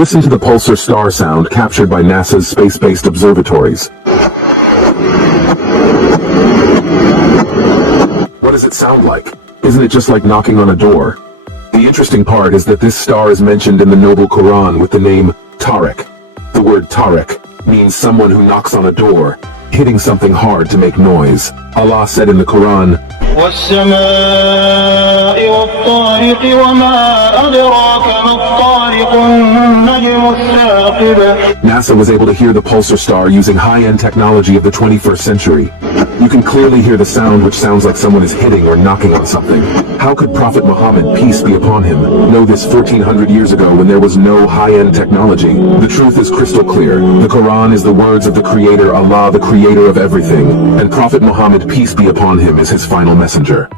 Listen to the pulsar star sound captured by NASA's space-based observatories. What does it sound like? Isn't it just like knocking on a door? The interesting part is that this star is mentioned in the Noble Quran with the name Tariq. The word Tariq means someone who knocks on a door, hitting something hard to make noise. Allah said in the Quran, وَالسَّمَاءِ وَالطَّارِقِ وَمَا أَدْرَاكَ مَا الطَّارِقُ النَّجْمُ الثَّاقِبُ. NASA was able to hear the pulsar star using high-end technology of the 21st century. You can clearly hear the sound, which sounds like someone is hitting or knocking on something. How could Prophet Muhammad, peace be upon him, know this 1400 years ago when there was no high-end technology? The truth is crystal clear. The Quran is the words of the Creator, Allah, the Creator of everything, and Prophet Muhammad, peace be upon him, is his final messenger.